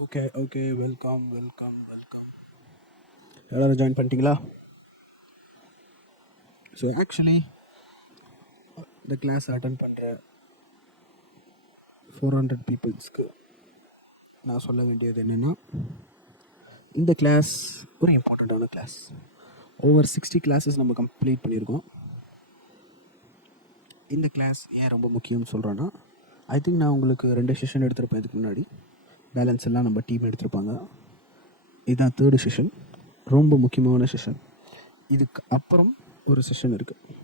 Okay. Welcome. எல்லாரும் join பண்ணிட்டீங்களா? So actually இந்த கிளாஸ் அட்டன் பண்ணுற 400 பீப்புள்ஸ்க்கு நான் சொல்ல வேண்டியது என்னென்னா, இந்த கிளாஸ் ஒரு இம்பார்ட்டண்ட்டான கிளாஸ். ஓவர் 60 கிளாஸஸ் நம்ம கம்ப்ளீட் பண்ணியிருக்கோம். இந்த கிளாஸ் ஏன் ரொம்ப முக்கியம்னு சொல்கிறேன்னா, ஐ திங்க் நான் உங்களுக்கு 2 செஷன் எடுத்திருப்பேன் இதுக்கு முன்னாடி. பேலன்ஸ் எல்லாம் நம்ம டீம் எடுத்திருப்பாங்க. இதுதான் 3rd செஷன், ரொம்ப முக்கியமான செஷன். இதுக்கு அப்புறம் ஒரு செஷன் இருக்குது.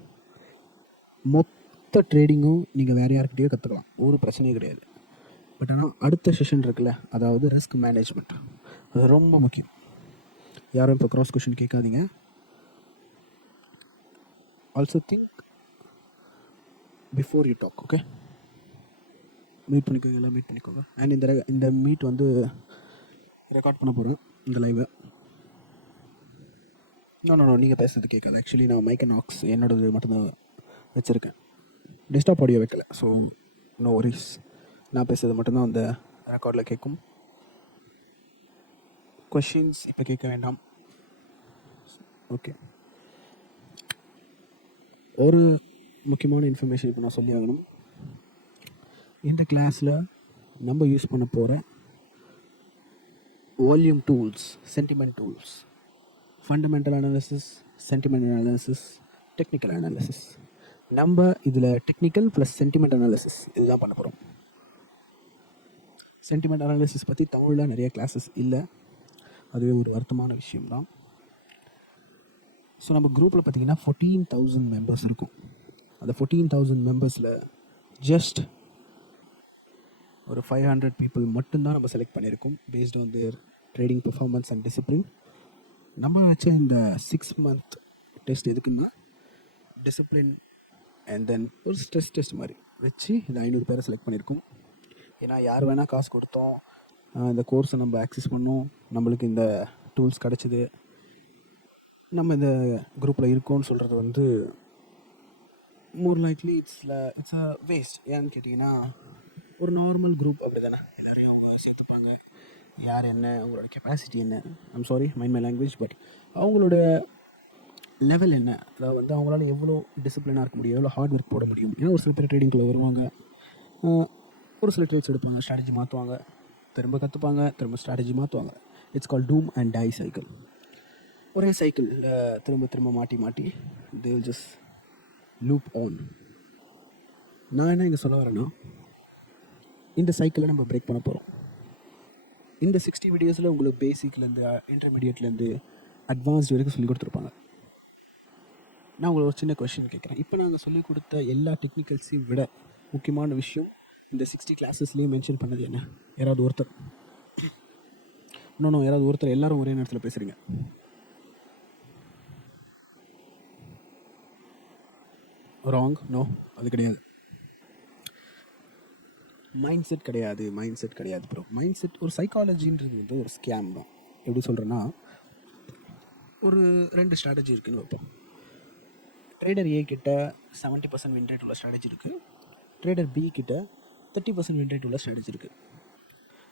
மொத்த ட்ரேடிங்கும் நீங்கள் வேறு யார்கிட்டயோ கற்றுக்கலாம், ஒரு பிரச்சனையும் கிடையாது. பட் ஆனால் அடுத்த செஷன் இருக்குல்ல, அதாவது ரிஸ்க் மேனேஜ்மெண்ட், அது ரொம்ப முக்கியம். யாரும் இப்போ க்ராஸ் கொஷின் கேட்காதீங்க. Also think before you talk. Okay, meet பண்ணிக்கோங்க. அண்ட் இந்த மீட் வந்து ரெக்கார்ட் பண்ண போகிறேன், இந்த லைவை. நோ நீங்கள் பேசுறது கேட்காது. ஆக்சுவலி நான் மைக் அண்ட் ஆக்ஸ் என்னோடது மட்டும்தான் வச்சுருக்கேன், டெஸ்க்டாப் ஆடியோ வைக்கல. ஸோ நோ வரிஸ், நான் பேசுறது மட்டும்தான் அந்த ரெக்கார்டில் கேட்கும். கொஷின்ஸ் இப்போ கேட்க வேண்டாம். ஓகே, ஒரு முக்கியமான இன்ஃபர்மேஷன் இப்போ நான் சொல்லி ஆகணும். இந்த கிளாஸில் நம்ம யூஸ் பண்ண போகிற volume tools, sentiment tools, fundamental analysis, sentiment analysis, technical analysis. நம்ம இதில் டெக்னிக்கல் ப்ளஸ் சென்டிமெண்ட் அனாலிசிஸ் இதுதான் பண்ண போகிறோம். சென்டிமெண்ட் அனாலிசிஸ் பற்றி தமிழில் நிறைய கிளாஸஸ் இல்லை, அதுவே ஒரு வருத்தமான விஷயம்தான். ஸோ நம்ம குரூப்பில் பார்த்திங்கன்னா 14,000 மெம்பர்ஸ் இருக்கும். அந்த 14,000 மெம்பர்ஸில் ஜஸ்ட் ஒரு 500 பீப்புள் மட்டும்தான் நம்ம செலக்ட் பண்ணியிருக்கோம், based on their trading performance and discipline. நம்ம வச்ச இந்த 6 month டெஸ்ட் எதுக்குன்னா, டிசிப்ளின் அண்ட் தென் ஒரு ஸ்ட்ரெஸ் டெஸ்ட் மாதிரி வச்சு இந்த 500 பேரை செலக்ட் பண்ணியிருக்கோம். ஏன்னா யார் வேணால் காசு கொடுத்தோம், இந்த கோர்ஸை நம்ம ஆக்சஸ் பண்ணோம், நம்மளுக்கு இந்த டூல்ஸ் கிடச்சிது, நம்ம இந்த குரூப்பில் இருக்கோன்னு சொல்கிறது வந்து மோர் லைக்லி இட்ஸ் அ வேஸ்ட். ஏன்னு கேட்டிங்கன்னா, ஒரு நார்மல் குரூப் அப்படி தானே, எல்லோரையும் அவங்க சேர்த்துப்பாங்க. யார் என்ன, அவங்களோட கெப்பாசிட்டி என்ன, I'm sorry mind my language, but அவங்களோட லெவல் என்ன, அதாவது வந்து அவங்களால எவ்வளோ டிசிப்ளினாக இருக்க முடியும், எவ்வளோ ஹார்ட் ஒர்க் போட முடியும். ஏன்னா ஒரு சில பேர் ட்ரேடிங்கில் வருவாங்க, ஒரு சில ட்ரேட்ஸ் எடுப்பாங்க, ஸ்ட்ராட்டஜி மாற்றுவாங்க, திரும்ப கற்றுப்பாங்க, திரும்ப ஸ்ட்ராட்டஜி மாற்றுவாங்க. It's call doom and die cycle. ஒரே சைக்கிள் திரும்ப மாட்டி they will just loop on. நான் என்ன இங்கே சொல்ல வரேன்னா, இந்த சைக்கிளை நம்ம பிரேக் பண்ண போகிறோம். இந்த 60 வீடியோஸில் உங்களுக்கு பேசிக்லேருந்து இன்டர்மீடியட்லேருந்து அட்வான்ஸ்டு வரைக்கும் சொல்லிக் கொடுத்துருப்பாங்க. நான் உங்களை ஒரு சின்ன கொஷின் கேட்குறேன். இப்போ நாங்கள் சொல்லிக் கொடுத்த எல்லா டெக்னிக்கல்ஸையும் விட முக்கியமான விஷயம் இந்த 60 கிளாஸஸ்லேயும் மென்ஷன் பண்ணது என்ன? யாராவது ஒருத்தர், இன்னொன்று யாராவது ஒருத்தர், எல்லாரும் ஒரே நேரத்தில் பேசுகிறீங்க. ராங். நோ, அது கிடையாது. மைண்ட் செட் கிடையாது ப்ரோ. மைண்ட் செட் ஒரு சைக்காலஜின்றது வந்து ஒரு ஸ்கேம் தான். எப்படி சொல்கிறேன்னா, ஒரு 2 ஸ்ட்ராட்டஜி இருக்குதுன்னு வைப்போம். ட்ரேடர் ஏ கிட்ட 70% வின் ரேட் உள்ள ஸ்ட்ராட்டஜி இருக்குது, ட்ரேடர் பி கிட்ட 30% வின் ரேட் உள்ள ஸ்ட்ராட்டஜி இருக்குது.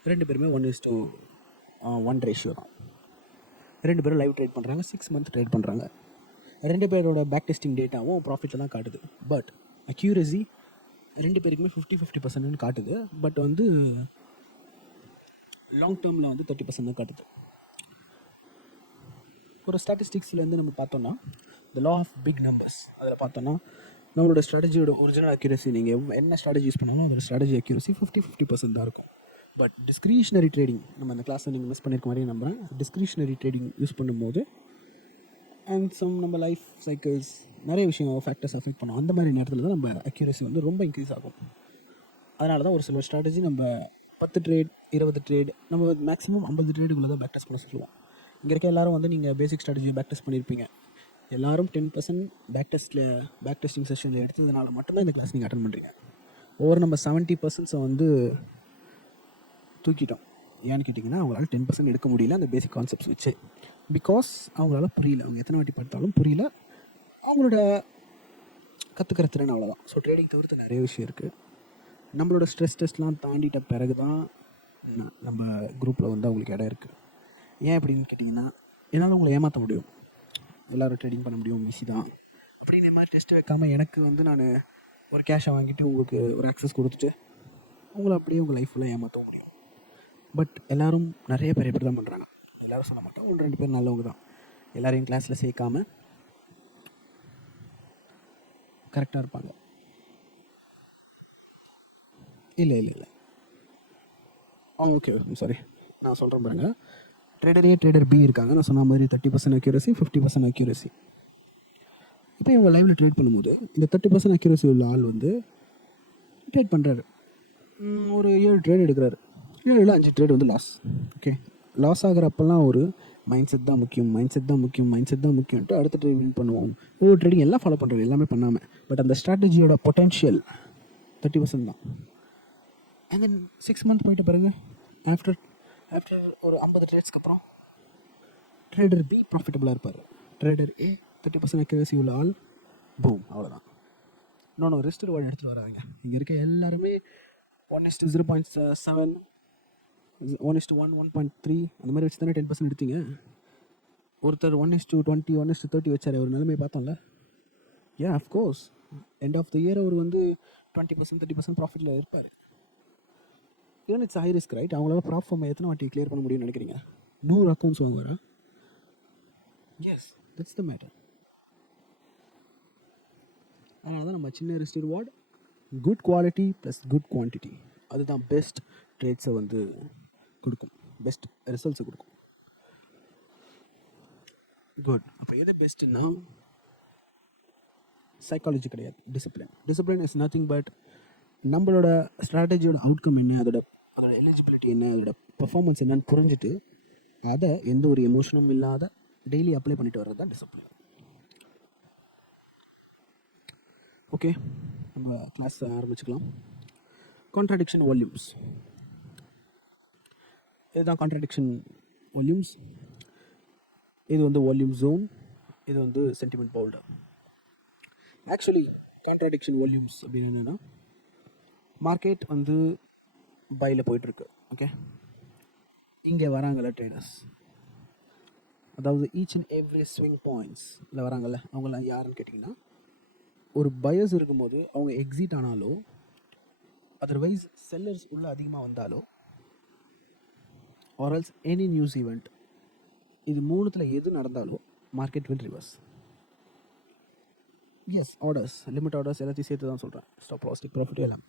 2 பேருமே 1:1 ரேஷியோ தான். 2 பேரும் லைவ் ட்ரேட் பண்ணுறாங்க, 6 month ட்ரேட் பண்ணுறாங்க. 2 பேரோட பேக் டெஸ்டிங் டேட்டாவும் ப்ராஃபிட்டில் தான் காட்டுது. பட் அக்யூரசி 2 பேருக்குமே 50% காட்டுது. பட் வந்து லாங் டேர்மில் வந்து 30% தான் காட்டுது. ஒரு ஸ்டாட்டிஸ்டிக்ஸ்லேருந்து நம்ம பார்த்தோன்னா, த லா ஆஃப் பிக் நம்பர்ஸ், அதில் பார்த்தோன்னா நம்மளோட ஸ்ட்ராட்டஜியோட ஒரிஜினல் அக்யூரசி, நீங்கள் என்ன ஸ்ட்ராட்டஜி யூஸ் பண்ணாலும் அதோட ஸ்ட்ராட்டஜி அக்யூரசி 50% தான் இருக்கும். பட் டிஸ்க்ரிஷனரி ட்ரேடிங், நம்ம அந்த கிளாஸை நீங்கள் மிஸ் பண்ணியிருக்க மாதிரி நம்புகிறேன். டிஸ்க்ரிஷனரி ட்ரேடிங் யூஸ் பண்ணும்போது அண்ட் நம்ம லைஃப் சைக்கிள்ஸ் நிறைய விஷயம் ஃபேக்டர்ஸ் அஃபெக்ட் பண்ணும். அந்த மாதிரி நேரத்தில் தான் நம்ம அக்யூரசி வந்து ரொம்ப இன்க்ரீஸ் ஆகும். அதனால தான் ஒரு சில ஸ்ட்ராட்டஜி நம்ம 10 ட்ரேட் 20 ட்ரேட், நம்ம மேக்ஸிமம் 50 ட்ரேடுக்குள்ளே தான் பேக் டெஸ்ட் பண்ண சொல்லுவோம். இங்கே இருக்க எல்லாரும் வந்து நீங்கள் பேசிக் ஸ்ட்ராட்டஜி பேக் டெஸ்ட் பண்ணியிருப்பீங்க. எல்லோரும் 10% பேக் டெஸ்டிங் செஷனில் எடுத்ததுனால மட்டும்தான் இந்த கிளாஸ் நீங்கள் அட்டன் பண்ணுறீங்க. ஓவர் நம்ம 70% வந்து தூக்கிட்டோம். ஏன்னு கேட்டிங்கன்னா, அவங்களால 10% எடுக்க முடியல அந்த பேசிக் கான்செப்ட்ஸ் வச்சு. பிகாஸ் அவங்களால புரியல, அவங்க எத்தனை வாட்டி பார்த்தாலும் புரியல, அவங்களோட கற்றுக்கிற திறன் அவ்வளோதான். ஸோ ட்ரேடிங் தவிர்த்து நிறைய விஷயம் இருக்குது. நம்மளோட ஸ்ட்ரெஸ் டெஸ்ட்லாம் தாண்டிட்ட பிறகு தான் நம்ம குரூப்பில் வந்து அவங்களுக்கு இடம் இருக்குது. ஏன் அப்படின்னு கேட்டிங்கன்னா, என்னால் உங்களை ஏமாற்ற முடியும், எல்லோரும் ட்ரேடிங் பண்ண முடியும், ஈஸி தான் அப்படின்னு மாதிரி டெஸ்ட்டு வைக்காமல் எனக்கு வந்து நான் ஒரு கேஷை வாங்கிட்டு உங்களுக்கு ஒரு ஆக்சஸ் கொடுத்துட்டு உங்களை அப்படியே உங்கள் லைஃப் ஃபுல்லாக ஏமாற்ற முடியும். பட் எல்லோரும் நிறைய பேர் இப்படி தான் பண்ணுறாங்க. எல்லோரும் சொல்ல மாட்டோம், 1-2 பேர் நல்லவங்க தான். எல்லோரையும் கிளாஸில் சேர்க்காம கரெக்டாக இருப்பாங்க. இல்லை இல்லை இல்லை ஓகே சாரி, நான் சொல்கிறேன் பாருங்கள். ட்ரேடர் ஏ, ட்ரேடர் பி இருக்காங்க. நான் சொன்ன மாதிரி 30% அக்யூரசி, 50% அக்யூரசி. இப்போ இவங்க லைவில் ட்ரேட் பண்ணும்போது இந்த 30% அக்யூரசி உள்ள ஆள் வந்து ட்ரேட் பண்ணுறாரு. ஒரு 7 ட்ரேட் எடுக்கிறாரு. 7ல் 5 ட்ரேட் வந்து லாஸ். ஓகே, லாஸ் ஆகிறப்பெல்லாம் ஒரு மைண்ட் செட் தான் முக்கியம், மைண்ட் செட் தான் முக்கியம், மைண்ட் செட் தான் முக்கியம்ட்டு அடுத்த ட்ரேட் வின் பண்ணுவோம். ஒவ்வொரு ட்ரேடிங் எல்லாம் ஃபாலோ பண்ணுறது எல்லாமே பண்ணாமல், பட் அந்த ஸ்ட்ராட்டஜியோட பொட்டென்ஷியல் 30% தான். அண்ட் தென் 6 மந்த் போயிட்ட பிறகு ஆஃப்டர் ஒரு 50 ட்ரேட்ஸ்க்கு அப்புறம் ட்ரேடர் பி ப்ராஃபிட்டபுளாக இருப்பார். ட்ரேடர் ஏ 30% அக்யூரசி உள்ள ஆள் பூம், அவ்வளோதான். இன்னொன்று ரிஸ்ட் ரிவார்டு எடுத்துகிட்டு வராங்க. இங்கே இருக்க எல்லாருமே 1:0.7, 1:1, 1.3 அந்த மாதிரி வச்சு தானே 10% எடுத்தீங்க. ஒருத்தர் 1:20, 1:30 வச்சார். ஒரு நிலைமையை பார்த்தோம்ல. ஏன் of course end of the year அவர் வந்து 20%, 30% ப்ராஃபிட்டில் இருப்பார். ஏன்னா இட்ஸ் ஹை ரிஸ்க், ரைட்? அவங்களால ப்ராஃபிட் எத்தனை வாட்டி கிளியர் பண்ண முடியும்னு நினைக்கிறீங்க? 100 அக்கௌண்ட்ஸ் வாங்குவார். Yes, that's the matter. அதனால தான் நம்ம சின்ன risk reward, good quality plus good quantity, அதுதான் பெஸ்ட் ட்ரேட்ஸை வந்து கொடுக்கும், பெஸ்ட் ரிசல்ட்ஸை கொடுக்கும். குட். அப்போ எது பெஸ்ட்டுன்னா சைக்காலஜி கிடையாது, discipline. Discipline is nothing but நம்மளோட ஸ்ட்ராட்டஜியோட அவுட்கம் என்ன, அதோட எலிஜிபிலிட்டி என்ன, அதோட பெர்ஃபார்மன்ஸ் என்னன்னு புரிஞ்சுட்டு அதை எந்த ஒரு எமோஷனும் இல்லாத டெய்லி அப்ளை பண்ணிட்டு வர்றது தான் டிசிப்ளின். ஓகே, நம்ம கிளாஸ் ஆரம்பிச்சுக்கலாம். கான்ட்ராடிக்ஷன் வால்யூம்ஸ், இதுதான் கான்ட்ராடிக்ஷன் வால்யூம்ஸ். இது வந்து வால்யூம் ஜோன், இது வந்து sentiment boulder. Actually contradiction volumes அப்படின்னு என்னென்னா, மார்க்கெட் வந்து பையில் போயிட்டுருக்கு. ஓகே, இங்கே வராங்கள்ல ட்ரேடர்ஸ், அதாவது ஈச் அண்ட் எவ்ரி ஸ்விங் பாயிண்ட்ஸில் வராங்கள்ல, அவங்களாம் யாருன்னு கேட்டிங்கன்னா, ஒரு பயர்ஸ் இருக்கும்போது அவங்க எக்ஸிட் ஆனாலோ, அதர்வைஸ் செல்லர்ஸ் உள்ளே அதிகமாக வந்தாலோ, or else any news event, இது மூணுத்தில் எது நடந்தாலும் market will reverse. Yes, orders, limit orders எல்லாத்தையும் சேர்த்து தான் சொல்கிறேன். ஸ்டாப் லாஸ், டேக் ப்ராஃபிட் எல்லாம்.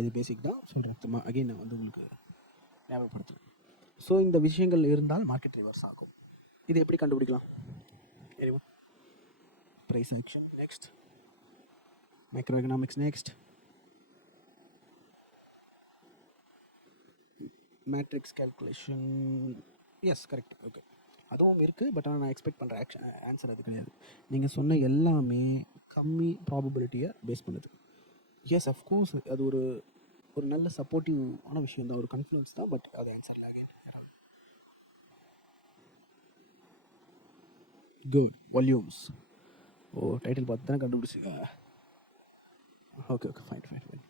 இது பேசிக் தான் சொல்கிறேன். அகைன் நான் வந்து உங்களுக்கு ஞாபகப்படுத்துகிறேன். ஸோ இந்த விஷயங்கள் இருந்தால் மார்க்கெட் ரிவர்ஸ் ஆகும். இது எப்படி கண்டுபிடிக்கலாம்? Price action next, micro economics next, matrix calculation. Yes, correct. Okay, அதுவும் இருக்குது. பட் ஆனால் நான் எக்ஸ்பெக்ட் பண்ணுற ஆன்சர் அது கிடையாது. நீங்கள் சொன்ன எல்லாமே கம்மி ப்ராபபிலிட்டியை பேஸ் பண்ணுது. எஸ், அஃப்கோர்ஸ் அது ஒரு நல்ல சப்போர்ட்டிவ் ஆன விஷயம் தான், ஒரு கன்ஃப்ளூன்ஸ் தான். பட் அது ஆன்சர் இல்லை. குட். வால்யூம்ஸ். டைட்டில் பார்த்து தானே கண்டுபிடிச்சிங்க. Okay, fine.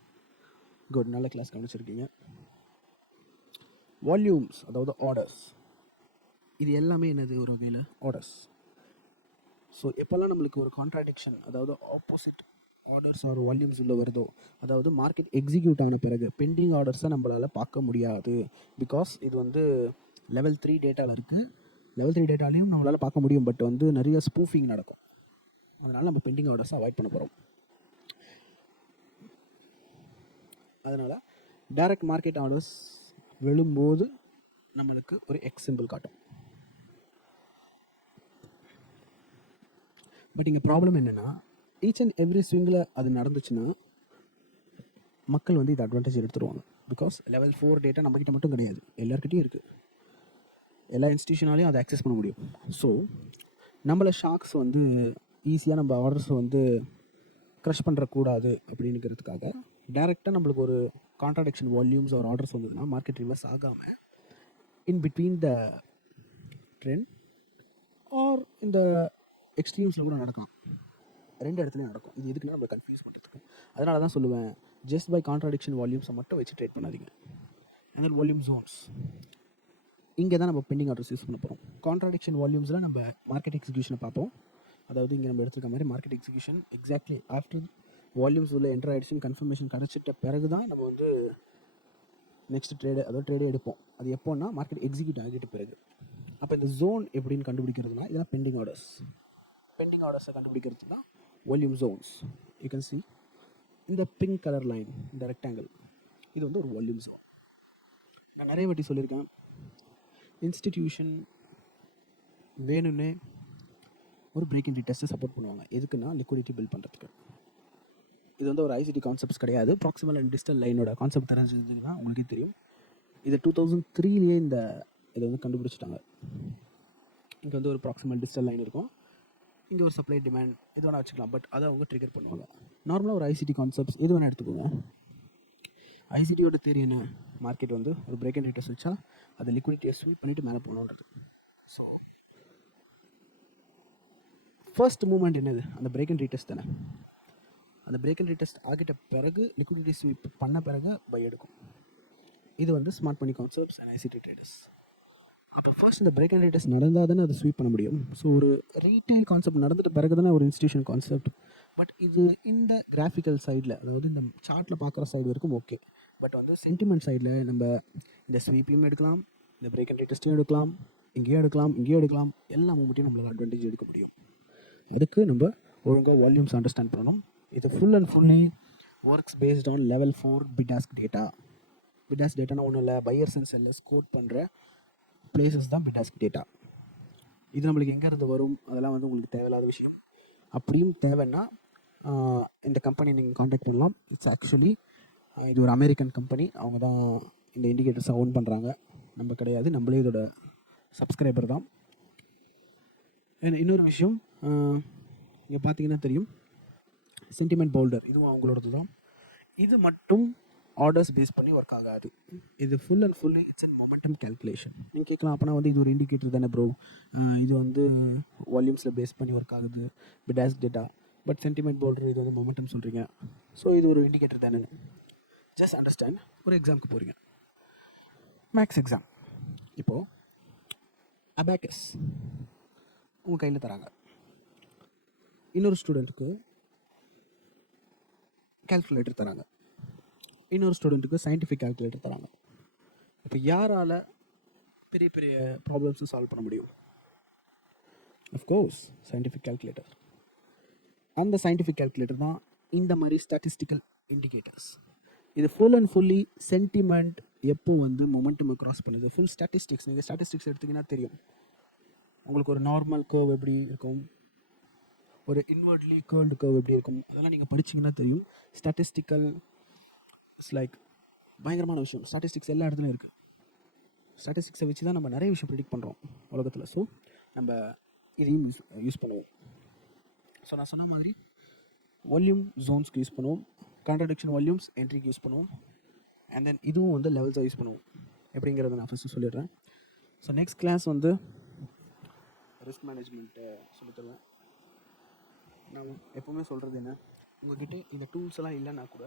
குட், நல்ல கிளாஸ் கவனிச்சிருக்கீங்க. வால்யூம்ஸ் அதாவது ஆர்டர்ஸ், இது எல்லாமே என்னது? ஒரு வகையில் ஆர்டர்ஸ். ஸோ எப்போல்லாம் நம்மளுக்கு ஒரு கான்ட்ராடிக்ஷன், அதாவது ஆப்போசிட் ஆர்டர்ஸ் ஒரு வால்யூம்ஸ் உள்ள வருதோ, அதாவது மார்க்கெட் எக்ஸிக்யூட் ஆன பிறகு பெண்டிங் ஆர்டர்ஸை நம்மளால் பார்க்க முடியாது. பிகாஸ் இது வந்து லெவல் 3 டேட்டாவில் இருக்குது. லெவல் 3 டேட்டாலையும் நம்மளால் பார்க்க முடியும், பட் வந்து நிறைய ஸ்பூஃபிங் நடக்கும். அதனால் நம்ம பெண்டிங் ஆர்டர்ஸை அவாய்ட் பண்ண போகிறோம். அதனால் டைரக்ட் மார்க்கெட் ஆர்டர்ஸ் விழும்போது நம்மளுக்கு ஒரு எக்ஸ் சிம்பிள் காட்டும். பட் இங்கே ப்ராப்ளம் என்னென்னா, ஈச் அண்ட் எவ்ரி ஸ்விங்கில் அது நடந்துச்சுன்னா மக்கள் வந்து இது அட்வான்டேஜ் எடுத்துருவாங்க. பிகாஸ் லெவல் 4 டேட்டா நம்மக்கிட்ட மட்டும் கிடையாது, எல்லாருக்கிட்டையும் இருக்குது. எல்லா இன்ஸ்டியூஷனாலையும் அதை ஆக்சஸ் பண்ண முடியும். ஸோ நம்மளை ஷாக்ஸ் வந்து ஈஸியாக நம்ம ஆர்டர்ஸை வந்து க்ரஷ் பண்ணுறக்கூடாது அப்படிங்கிறதுக்காக டைரெக்டாக நம்மளுக்கு ஒரு கான்ட்ராடிக்ஷன் வால்யூம்ஸ் ஒரு ஆர்டர்ஸ் வந்ததுன்னா மார்க்கெட் ரிவர்ஸ் ஆகாமல் in between the trend R இந்த எக்ஸ்ட்ரீம்ஸில் கூட நடக்கலாம். 2 இடத்துலையும் நடக்கும். இது எதுக்குன்னா நம்ம கன்ஃபியூஸ் பண்ணுறதுக்கு. அதனால தான் சொல்லுவேன், ஜஸ்ட் பை கான்ட்ராடிக்ஷன் வால்யூம்ஸை மட்டும் வச்சு ட்ரேட் பண்ணாதீங்க. And then volume Jones. இங்கே தான் நம்ம பெண்டிங் ஆர்டர்ஸ் யூஸ் பண்ண போகிறோம். கான்ட்ராடிக்ஷன் வால்யூம்ஸில் நம்ம மார்க்கெட் எக்ஸிக்யூஷனை பார்ப்போம். அதாவது இங்கே நம்ம எடுத்துருக்க மாதிரி market execution exactly after volumes உள்ள என்டர் ஆகிடுச்சுன்னு கன்ஃபர்மேஷன் கிடச்சிட்ட பிறகு தான் நம்ம வந்து நெக்ஸ்ட் ட்ரேடு, அதாவது ட்ரேடே எடுப்போம். அது எப்போன்னா மார்க்கெட் எக்ஸிக்யூட் ஆகிட்டு பிறகு. அப்போ இந்த ஜோன் எப்படின்னு கண்டுபிடிக்கிறதுனா இதெல்லாம் பெண்டிங் ஆர்டர்ஸ். பெண்டிங் ஆர்டர்ஸை கண்டுபிடிக்கிறது தான் volume Jones. You can see இந்த பிங்க் கலர் லைன், இந்த ரெக்டாங்கிள், இது வந்து ஒரு வால்யூம் ஜோன். நான் நிறைய வாட்டி சொல்லியிருக்கேன், இன்ஸ்டிடியூஷன் வேணும்னே ஒரு பிரேக் இன் டெஸ்ட்டை சப்போர்ட் பண்ணுவாங்க. எதுக்குன்னா லிக்விடிட்டி பில்ட் பண்ணுறதுக்கு. இது வந்து ஒரு ஐசிடி கான்செப்ட்ஸ் கிடையாது. ப்ராக்சிமல் அண்ட் டிஜிட்டல் லைனோட கான்செப்ட் தெரிஞ்சதுன்னா உங்களுக்கே தெரியும். இது 2003 இந்த இதை வந்து கண்டுபிடிச்சிட்டாங்க. இங்கே வந்து ஒரு ப்ராக்சிமல் டிஜிட்டல் லைன் இருக்கும், இங்கே ஒரு சப்ளை டிமாண்ட் இது வேணால் வச்சுக்கலாம். பட் அதை அவங்க ட்ரிகர் பண்ணுவாங்க. நார்மலாக ஒரு ஐசிடி கான்செப்ட்ஸ் எது வேணால் எடுத்துக்கோங்க. ஐசிடியோட தேரி என்ன, மார்க்கெட் வந்து ஒரு பிரேக் அண்ட் ரீட்டர்ஸ் வச்சா அதை லிக்விடிட்டியை ஸ்வீப் பண்ணிவிட்டு மேலே போகணுன்றது. ஸோ ஃபர்ஸ்ட் மூமெண்ட் என்னது, அந்த பிரேக் அண்ட் ரீட்டர்ஸ் தானே. அந்த பிரேக் அண்ட் ரீட்டர்ஸ் ஆகிட்ட பிறகு லிக்விடிட்டி ஸ்வீப் பண்ண பிறகு பை எடுக்கும். இது வந்து smart money concepts and ICT traders. அப்போ ஃபர்ஸ்ட் இந்த பிரேக் அண்ட் ரீட்டர்ஸ் நடந்தால் தானே அதை ஸ்வீப் பண்ண முடியும். ஸோ ஒரு ரீட்டைல் கான்செப்ட் நடந்துட்டு பிறகு தானே ஒரு இன்ஸ்டியூஷன் கான்செப்ட். பட் இது இந்த கிராஃபிக்கல் சைடில், அதாவது இந்த சார்ட்டில் பார்க்குற சைடு வரைக்கும் ஓகே. பட் வந்து சென்டிமெண்ட் சைடில் நம்ம இந்த ஸ்வீப்பையும் எடுக்கலாம், இந்த பிரேக் அண்ட் ரீட்டர்ஸ்ட்டையும் எடுக்கலாம், இங்கேயும் எடுக்கலாம், இங்கேயும் எடுக்கலாம். எல்லா மூமெண்ட்டையும் நம்மளுக்கு அட்வான்டேஜ் எடுக்க முடியும். அதுக்கு நம்ம ஒழுங்காக வால்யூம்ஸ் அண்டர்ஸ்டாண்ட் பண்ணணும். இது full and fully works based on level 4 bid ask data. பிடாஸ்க் டேட்டானா ஒன்றும் இல்லை, பையர்ஸ் அண்ட் செல்லர்ஸ் கோட் பண்ணுற பிளேசஸ் தான் பிடாஸ்க் டேட்டா. இது நம்மளுக்கு எங்கேருந்து வரும், அதெல்லாம் வந்து உங்களுக்கு தேவையில்லாத விஷயம். அப்படியும் தேவைன்னா இந்த கம்பெனி நீங்கள் காண்டாக்ட் பண்ணலாம். இட்ஸ் ஆக்சுவலி இது ஒரு அமெரிக்கன் கம்பெனி. அவங்க தான் இந்த இண்டிகேட்டர்ஸை ஓன் பண்ணுறாங்க, நம்ம கிடையாது. நம்மளே இதோட சப்ஸ்கிரைபர் தான். இன்னொரு விஷயம், இங்கே பார்த்தீங்கன்னா தெரியும், சென்டிமெண்ட் பவுல்டர் இதுவும் அவங்களோடது தான். இது மட்டும் ஆர்டர்ஸ் பேஸ் பண்ணி ஒர்க் ஆகாது. இது full and fully it's and momentum calculation. நீங்கள் கேட்கலாம், அப்போனா வந்து இது ஒரு இண்டிகேட்டர் தானே ப்ரோ, இது வந்து வால்யூம்ஸில் பேஸ் பண்ணி ஒர்க் ஆகுது, பிடாஸ்க் டேட்டா. பட் சென்டிமெண்ட் பவுல்டர் இது வந்து மொமெண்டம் சொல்கிறீங்க, ஸோ இது ஒரு இண்டிகேட்டர் தானே. Just understand. ஒரு எக்ஸாமுக்கு போகிறீங்க, மேக்ஸ் எக்ஸாம். இப்போது அபாக்கஸ் உங்கள் கையில் தராங்க. இன்னொரு ஸ்டூடெண்ட்டுக்கு கால்குலேட்டர் தராங்க, இன்னொரு ஸ்டூடெண்ட்டுக்கு சயின்டிஃபிக் கால்குலேட்டர் தராங்க. இப்போ யாரால் பெரிய பெரிய ப்ராப்ளம்ஸும் சால்வ் பண்ண முடியும்? Of course scientific calculator. அந்த சயின்டிஃபிக் கால்குலேட்டர் தான் இந்த மாதிரி ஸ்டாட்டிஸ்டிக்கல் இண்டிகேட்டர்ஸ். இது ஃபுல் அண்ட் ஃபுல்லி சென்டிமெண்ட் எப்போ வந்து மொமெண்டம் க்ராஸ் பண்ணுது, ஃபுல் ஸ்டாட்டிஸ்டிக்ஸ். நீங்கள் ஸ்டாட்டிஸ்டிக்ஸ் எடுத்திங்கன்னா தெரியும் உங்களுக்கு. ஒரு நார்மல் கர்வ் எப்படி இருக்கும், ஒரு இன்வெர்ட்லி கேர்ல்டு கர்வ் எப்படி இருக்கும், அதெல்லாம் நீங்கள் படிச்சிங்கன்னா தெரியும். ஸ்டாட்டிஸ்டிக்கல் இட்ஸ் லைக் பயங்கரமான விஷயம். ஸ்டாட்டிஸ்டிக்ஸ் எல்லா இடத்துலையும் இருக்குது. ஸ்டாட்டிஸ்டிக்ஸை வச்சு தான் நம்ம நிறைய விஷயம் ப்ரிடிக்ட் பண்ணுறோம் உலகத்தில். ஸோ நம்ம இதையும் யூஸ் பண்ணுவோம். ஸோ நான் சொன்ன மாதிரி வால்யூம் ஜோன்ஸ்க்கு யூஸ் பண்ணுவோம், கான்ட்ராடிக்ஷன் வால்யூம்ஸ் என்ட்ரிக்கு யூஸ் பண்ணுவோம், அண்ட் தென் இதுவும் வந்து லெவல்ஸாக யூஸ் பண்ணுவோம். எப்படிங்கிறத நான் ஃபஸ்ட்டு சொல்லிடுறேன். ஸோ நெக்ஸ்ட் கிளாஸ் வந்து ரிஸ்க் மேனேஜ்மெண்ட்டை சொல்லித்தருவேன். நான் எப்போவுமே சொல்கிறது என்ன, உங்கள்கிட்ட இந்த டூல்ஸ் எல்லாம் இல்லைன்னா கூட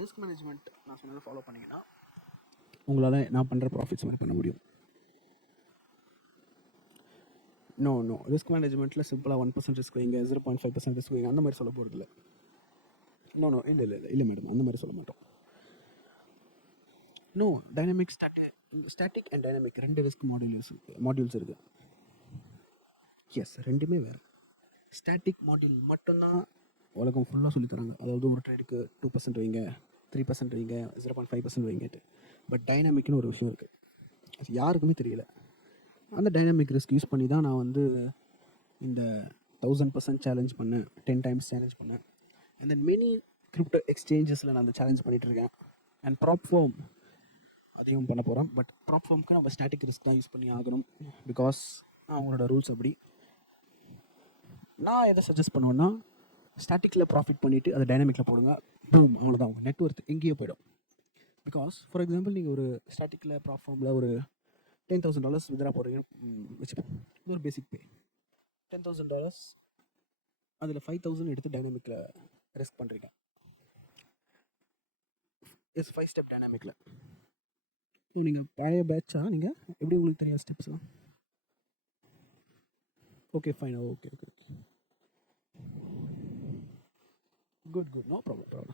ரிஸ்க் மேனேஜ்மெண்ட் நான் சொன்னதை ஃபாலோ பண்ணிங்கன்னா உங்களால் நான் பண்ணுற ப்ராஃபிட்ஸ் மாதிரி பண்ண முடியும். நோ ரிஸ்க் மேனேஜ்மெண்ட்டில் சிம்பிளாக 1% ரிஸ்க் வைங்க, 0.5% ரிஸ்க் வைங்க, அந்த மாதிரி சொல்ல போகிறது இல்லை. இல்லை மேடம், அந்த மாதிரி சொல்ல மாட்டோம். Dynamic static and dynamic 2 risk modules இருக்குது. எஸ், ரெண்டுமே வேறு. ஸ்டாட்டிக் மாடியூல் மட்டும்தான் உலகம் ஃபுல்லாக சொல்லித்தராங்க. அதாவது ஒரு ட்ரேடுக்கு 2% வைங்க, 3% வைங்க, 0.5% வைங்கட்டு. பட் டைனாமிக்னு ஒரு விஷயம் இருக்குது, அது யாருக்குமே தெரியல. அந்த டைனாமிக் ரிஸ்க் யூஸ் பண்ணி தான் நான் வந்து இந்த 1000% சேலஞ்ச் பண்ணேன், 10 times சேலஞ்ச் பண்ணேன். அண்ட் தென் மெனி கிரிப்டோ எக்ஸ்சேஞ்சஸில் நான் அந்த சேலஞ்ச் பண்ணிகிட்ருக்கேன். அண்ட் ப்ராப் ஃபார்ம் அதையும் பண்ண போகிறோம். பட் ப்ராப் ஃபார்முக்கு நம்ம ஸ்டாட்டிக் ரிஸ்க் தான் யூஸ் பண்ணி ஆகணும், பிகாஸ் அவங்களோட ரூல்ஸ் அப்படி. நான் எதை சஜஸ்ட் பண்ணுவேன்னா, ஸ்டாட்டிக்கில் ப்ராஃபிட் பண்ணிவிட்டு அதை டைனாமிக்கில் போடுங்க, பூம், அவ்வளோதான். உங்கள் நெட்ஒர்த் எங்கேயோ போயிடும். பிகாஸ் ஃபார் எக்ஸாம்பிள் நீங்கள் ஒரு ஸ்டாட்டிக்கில் ப்ராப் ஃபார்மில் ஒரு $10,000 வித்ரா போடுறீங்க வச்சுப்போம். இது ஒரு பேசிக் பே. $10,000 அதில் 5,000 எடுத்து டைனாமிக்கில் ரிஸ்க் பண்ணுறீங்க. இஸ் 5 ஸ்டெப் டைனாமிக்கில். நீங்கள் பழைய பேட்சா? நீங்கள் எப்படி உங்களுக்கு தெரியும் ஸ்டெப்ஸ்லாம்? Okay fine. Okay okay okay. Good good. No problem.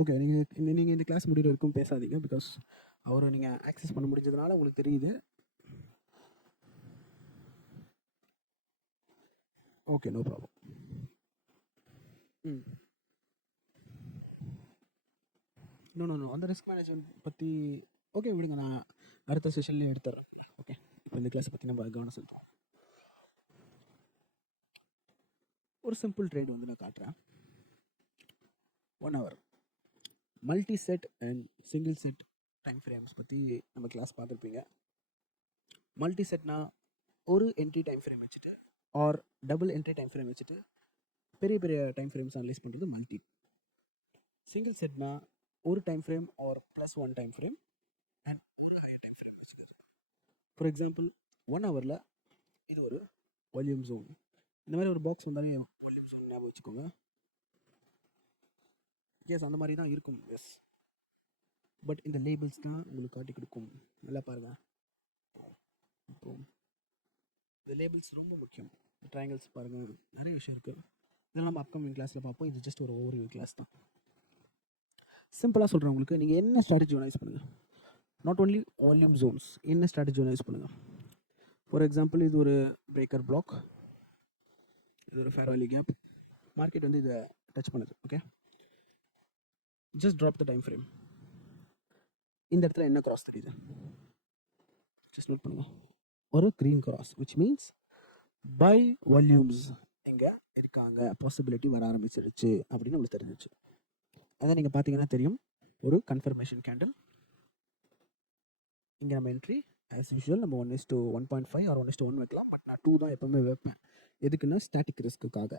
Okay, நீங்கள் இந்த கிளாஸ் முடிகிற வரைக்கும் பேசாதீங்க. பிகாஸ் அவரை நீங்கள் ஆக்சஸ் பண்ண முடிஞ்சதுனால உங்களுக்கு தெரியுது. Okay, no problem. ம். நோ அந்த ரிஸ்க் மேனேஜ்மெண்ட் பற்றி ஓகே விடுங்க, நான் அடுத்த செஷன்லேயே எடுத்துறேன். ஓகே, இப்போ இந்த கிளாஸை பற்றி நம்ம கவனம் செலுத்துவோம். ஒரு சிம்பிள் ட்ரேட் வந்து நான் காட்டுறேன். 1 hour multi set and single set time frames பற்றி நம்ம கிளாஸ் பார்த்துருப்பீங்க. மல்டி செட்னா ஒரு என்ட்ரி டைம் ஃப்ரேம் வச்சுட்டு or double entry time frame வச்சுட்டு பெரிய பெரிய டைம் ஃப்ரேம்ஸ் அனலைஸ் பண்ணுறது மல்டி. சிங்கிள் செட்னா ஒரு time frame or plus 1 time frame and ஒரு ஹையர் டைம் ஃப்ரேம் வச்சுக்கிறது. ஃபார் எக்ஸாம்பிள் 1 ஹவரில் இது ஒரு வால்யூம் ஜோன். இந்த மாதிரி ஒரு பாக்ஸ் வந்தாலே வால்யூம் ஜோன் ஞாபகம் வச்சுக்கோங்க. எஸ், அந்த மாதிரி தான் இருக்கும். எஸ், பட் இந்த லேபிள்ஸ் தான் உங்களுக்கு காட்டி கொடுக்கும். நல்லா பாருங்கள். இப்போ இந்த லேபிள்ஸ் ரொம்ப முக்கியம். ட்ரையாங்கிள்ஸ் பாருங்கள், நிறைய விஷயம் இருக்குது. இதெல்லாம் நம்ம அப்கமிங் கிளாஸில் பார்ப்போம். இது ஜஸ்ட் ஒரு ஓவர்வியூ கிளாஸ் தான். சிம்பிளாக சொல்கிறேன் உங்களுக்கு, நீங்கள் என்ன ஸ்ட்ராட்டஜி வேணால் யூஸ் பண்ணுங்கள். நாட் ஓன்லி வால்யூம் ஜோன்ஸ், என்ன ஸ்ட்ராட்டஜி வேணால் யூஸ் பண்ணுங்கள். ஃபார் எக்ஸாம்பிள் இது ஒரு பிரேக்கர் பிளாக், இது ஒரு ஃபேர் வேல்யூ கேப். மார்க்கெட் வந்து இதை டச் பண்ணுது. Okay, just drop the time frame. இந்த இடத்துல என்ன கிராஸ் தெரியுது? ஜஸ்ட் நோட் பண்ணுங்கள். ஒரு green cross, which means buy volumes இங்கே இருக்காங்க, பாசிபிலிட்டி வர ஆரம்பிச்சிருச்சு அப்படின்னு நம்மளுக்கு தெரிஞ்சிச்சு. அதான் நீங்கள் பார்த்தீங்கன்னா தெரியும், ஒரு கன்ஃபர்மேஷன் கேண்டில். இங்கே நம்ம என்ட்ரி ஆஸ் யூஷுவல் நம்ம 1:1.5 ஆர் 1:1 வைக்கலாம். பட் நான் 2 தான் எப்போவுமே வைப்பேன். எதுக்குன்னா ஸ்டாட்டிக் ரிஸ்க்குக்காக.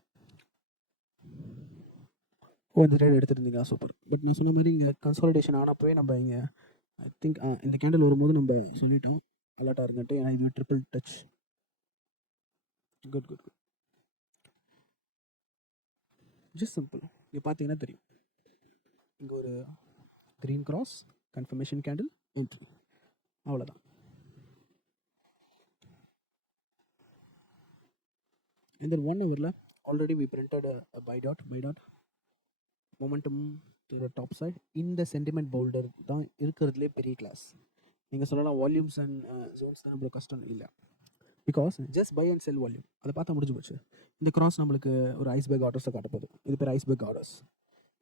இந்த ட்ரேட் எடுத்துருந்தீங்க, சூப்பர். பட் நான் சொன்ன மாதிரி இங்கே கன்சாலிடேஷன் ஆனப்போவே நம்ம இங்கே ஐ திங்க் இந்த கேண்டில் வரும்போது நம்ம சொல்லிட்டோம் அலர்ட்டாக இருந்துட்டு. ஏன்னா இது triple touch. Good good good. Just simple. இங்கே பார்த்தீங்கன்னா தெரியும், இங்கே ஒரு green cross, confirmation candle, entry, அவ்வளோதான். And then 1 hourல already we printed a buy dot momentum to the top side. இந்த சென்டிமெண்ட் பவுல்டர் தான் இருக்கிறதுலே பெரிய கிளாஸ். நீங்கள் சொல்லலாம் வால்யூம்ஸ் அண்ட் ஜோன்ஸ் தான் நம்மளுக்கு கஷ்டம் இல்லை. Because just buy and sell volume அதை பார்த்தா முடிஞ்சு போச்சு. இந்த கிராஸ் நம்மளுக்கு ஒரு ஐஸ்பெர்க் ஆர்டர்ஸை காட்ட போகுது. இது பேர் ஐஸ்பெர்க் ஆர்டர்ஸ்.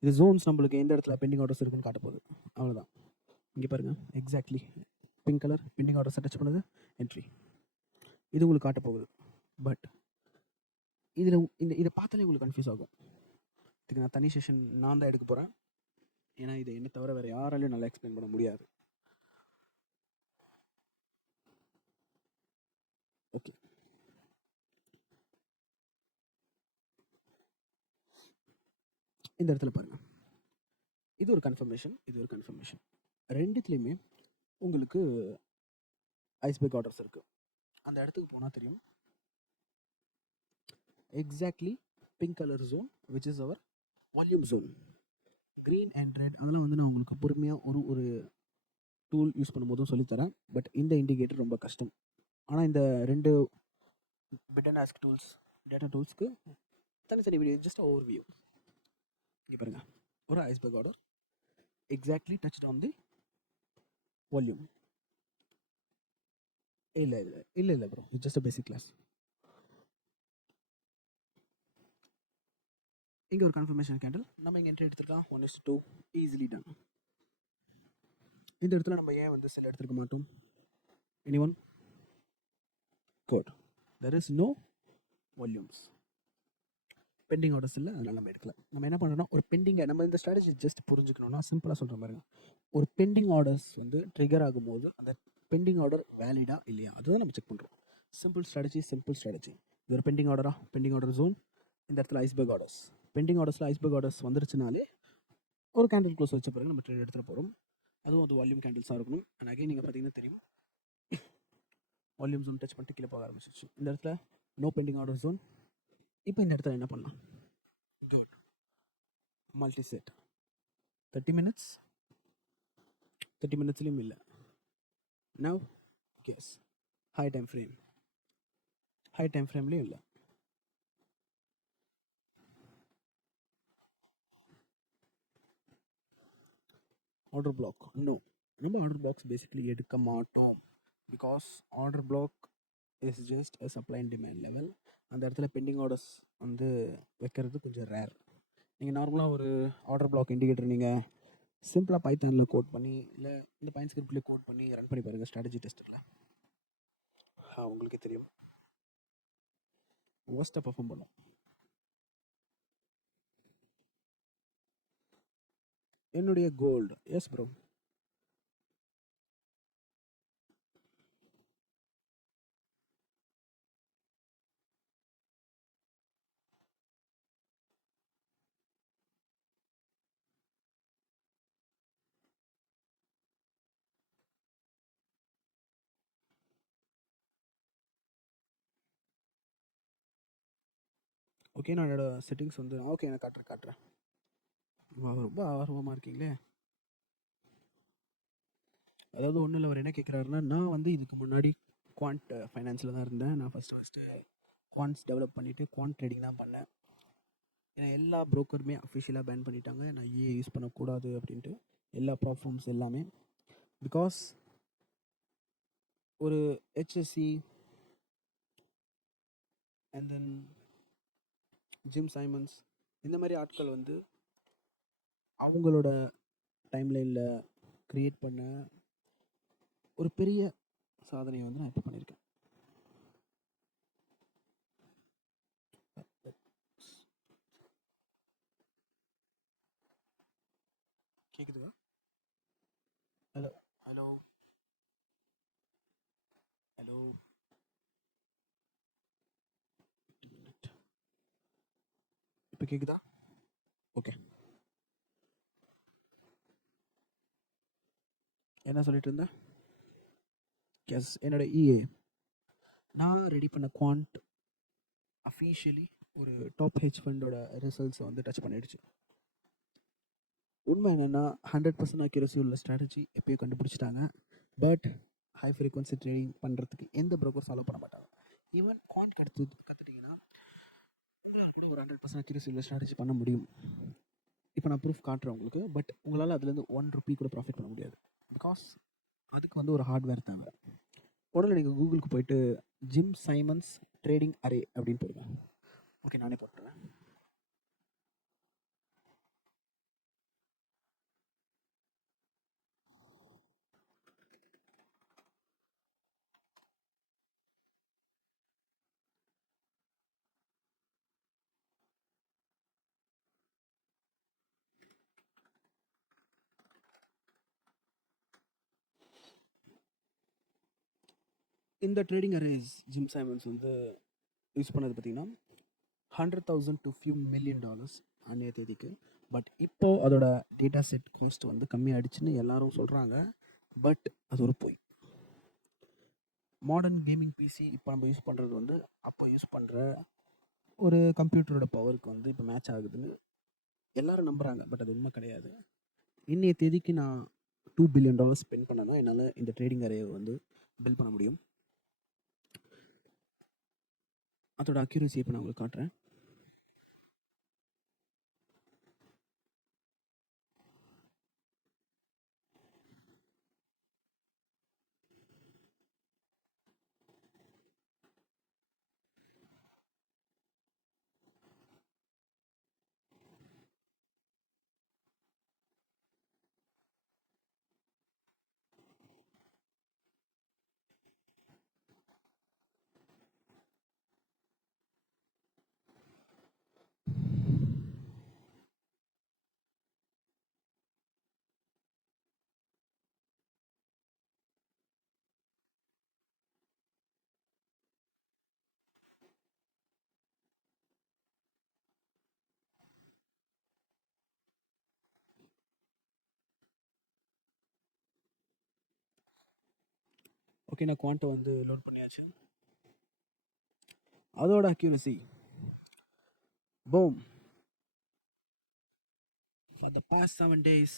இது ஜோன்ஸ் நம்மளுக்கு எந்த இடத்துல பெண்டிங் ஆர்டர்ஸ் இருக்குன்னு காட்ட போகுது. அவ்வளோதான். இங்கே பாருங்கள், exactly pink colour pending orders touch பண்ணுது, என்ட்ரி. இது உங்களுக்கு காட்ட போகுது. பட் இதில் இதை பார்த்தாலே உங்களுக்கு கன்ஃபியூஸ் ஆகும். இதுக்கு நான் தனி செஷன் நான் தான் எடுக்க போகிறேன். ஏன்னா இதை என்ன தவிர வேறு யாராலையும் நல்லா எக்ஸ்பிளைன் பண்ண முடியாது. ஓகே, இந்த இடத்துல பாருங்கள், இது ஒரு கன்ஃபர்மேஷன், இது ஒரு கன்ஃபர்மேஷன். ரெண்டுத்துலேயுமே உங்களுக்கு ஐஸ்பெர்க் ஆர்டர்ஸ் இருக்குது. அந்த இடத்துக்கு போனால் தெரியும், exactly pink colour zone which is our volume zone. Green and red அதெல்லாம் வந்து நான் உங்களுக்கு பொறுமையாக ஒரு டூல் யூஸ் பண்ணும்போதும் சொல்லித்தரேன். பட் இந்த இண்டிகேட்டர் ரொம்ப கஷ்டம். ஆனால் இந்த ரெண்டு bid and ask tools, data டூல்ஸ்க்கு தனித்தனி வீடியோ, ஜஸ்ட் ஓவர் வியூ. இங்கே பாருங்கள், ஒரு iceberg order exactly touch on the volume. இல்லை bro, it's just a basic class. இங்கே ஒரு கன்ஃபர்மேஷன் கேண்டில், நம்ம இங்கே என்ட்ரி எடுத்துருக்கோம் 1:2, ஈஸிலி டன். இந்த இடத்துல நம்ம ஏன் வந்து செல் எடுத்துருக்க மாட்டோம்? Anyone? Good. There is no volumes, pending orders இல்லை, அதனால் நம்ம எடுக்கல. நம்ம என்ன பண்ணுறோம்னா ஒரு பெண்டிங்கை நம்ம இந்த ஸ்ட்ராட்டஜி ஜஸ்ட் புரிஞ்சுக்கணும்னா சிம்பிளாக சொல்கிற மாதிரி, ஒரு பெண்டிங் ஆர்டர்ஸ் வந்து ட்ரிகர் ஆகும்போது அந்த பெண்டிங் ஆர்டர் வேலிடா இல்லையா அதுதான் நம்ம செக் பண்ணுறோம். Simple strategy. இது ஒரு பெண்டிங் ஆர்டரா? Pending order zone. இந்த இடத்துல ஐஸ்பெர்க் ஆர்டர்ஸ். பெண்டிங் ஆர்டர்ஸில் ஐஸ்பெர்க் ஆர்டர்ஸ் வந்துருச்சுனாலே ஒரு கேண்டில் க்ளோஸ் வச்ச பிறகு நம்ம ட்ரேட் எடுத்துகிட்டு போகிறோம். அதுவும் அது வால்யூம் கேண்டில்ஸாக இருக்கணும். அண்ட் அகைன் நீங்கள் பார்த்தீங்கன்னா தெரியும், வால்யூம் ஜோன் டச் பண்ணிட்டு கீழே போக ஆரம்பிச்சிச்சு. இந்த இடத்துல நோ பெண்டிங் ஆர்டர் ஜோன். இப்போ இந்த இடத்துல என்ன பண்ணலாம்? Good, multi set. 30 minutes, 30 minutes இல்லை. Now guess. High time frame, high time frameலையும் இல்லை. Order block, no. நம்ம ஆர்டர் பிளாக்ஸ் பேசிக்கலி எடுக்க மாட்டோம். Because order block is just a supply and demand level. அந்த இடத்துல பெண்டிங் ஆர்டர்ஸ் வந்து வைக்கிறது கொஞ்சம் ரேர். நீங்கள் நார்மலாக ஒரு ஆர்டர் பிளாக் இண்டிகேட்டர் நீங்கள் சிம்பிளாக பைத்தானில் கோட் பண்ணி இல்லை இந்த பைன் ஸ்கிரிப்ட்லேயே கோட் பண்ணி ரன் பண்ணி பாருங்கள் ஸ்ட்ராட்டஜி டெஸ்ட்டில். உங்களுக்கே தெரியும் ஒர்ஸ்ட்டாக பர்ஃபார்ம் பண்ணும். என்னுடைய கோல்டு, எஸ் ப்ரோ. ஓகே, நான் என்னோட செட்டிங்ஸ் வந்து ஓகே நான் காட்டுறேன். ரொம்ப ஆர்வமாக இருக்கீங்களே. அதாவது ஒன்றும் இல்லை, அவர் என்ன கேட்குறாருன்னா, நான் வந்து இதுக்கு முன்னாடி குவான்ட் ஃபைனான்ஸில் தான் இருந்தேன். நான் ஃபஸ்ட்டு குவான்ட்ஸ் டெவலப் பண்ணிவிட்டு குவான்ட் ட்ரேடிங் தான் பண்ணேன். ஏன்னா எல்லா ப்ரோக்கருமே அஃபிஷியலாக பேன் பண்ணிட்டாங்க, நான் யூஸ் பண்ணக்கூடாது அப்படின்ட்டு. எல்லா ப்ளாட்ஃபார்ம்ஸ் எல்லாமே. பிகாஸ் ஒரு HSC and then Jim Simons இந்த மாதிரி ஆட்கள் வந்து அவங்களோட டைம்லைனில் க்ரியேட் பண்ண ஒரு பெரிய சாதனையை வந்து நான் இப்போ பண்ணியிருக்கேன். கேட்குதுவா? Hello hello hello. இப்போ கேட்குதா? ஓகே. என்ன சொல்லிட்டு இருந்தேன்? எஸ், என்னோட இஏ நான் ரெடி பண்ண குவான்ட் அஃபீஷியலி ஒரு டாப் ஹெச் ஃபண்டோட ரிசல்ட்ஸை வந்து டச் பண்ணிடுச்சு. உண்மை என்னென்னா 100% அக்யூரசி உள்ள ஸ்ட்ராட்டஜி எப்பயும் கண்டுபிடிச்சிட்டாங்க. பட் ஹை ஃப்ரீக்வன்சி ட்ரேடிங் பண்ணுறதுக்கு எந்த ப்ரோக்கர் ஃபாலோ பண்ண மாட்டாங்க. ஈவன் குவான்ட் கற்றுட்டிங்கன்னா உங்களால் கூட ஒரு 100% அக்யூரசி உள்ள ஸ்ட்ராட்டஜி பண்ண முடியும். இப்போ நான் ப்ரூஃப் காட்டுறேன் உங்களுக்கு. பட் உங்களால் அதுலேருந்து ₹1 கூட ப்ராஃபிட் பண்ண முடியாது. பிகாஸ் அதுக்கு வந்து ஒரு ஹார்ட்வேர் தேவை. உடனே நீங்கள் கூகுளுக்கு போயிட்டு ஜிம் சைமன்ஸ் ட்ரேடிங் அரே அப்படின்னு போடுங்க. ஓகே, நானே போட்டுறேன். இந்த ட்ரேடிங் அரேஸ் ஜிம் சைமன்ஸ் வந்து யூஸ் பண்ணது பார்த்தீங்கன்னா $100,000 to few million அன்றைய தேதிக்கு. பட் இப்போது அதோட டேட்டா செட் காஸ்ட் வந்து கம்மியாகிடுச்சுன்னு எல்லாரும் சொல்கிறாங்க. பட் அது ஒரு பொய். மாடர்ன் கேமிங் பிசி இப்போ நம்ம யூஸ் பண்ணுறது வந்து அப்போ யூஸ் பண்ணுற ஒரு கம்ப்யூட்டரோட பவருக்கு வந்து இப்போ மேட்ச் ஆகுதுன்னு எல்லாரும் நம்புகிறாங்க. பட் அது உண்மை கிடையாது. இன்றைய தேதிக்கு நான் $2 billion ஸ்பெண்ட் பண்ணனா என்னால் இந்த ட்ரேடிங் அரேவை வந்து பில் பண்ண முடியும். அதோட அக்யூரசி இப்போ நான் உங்களுக்கு காட்டுறேன். ஓகே, நான் குவான்ட்டை வந்து லோட் பண்ணியாச்சு. அதோட accuracy boom For the past 7 days,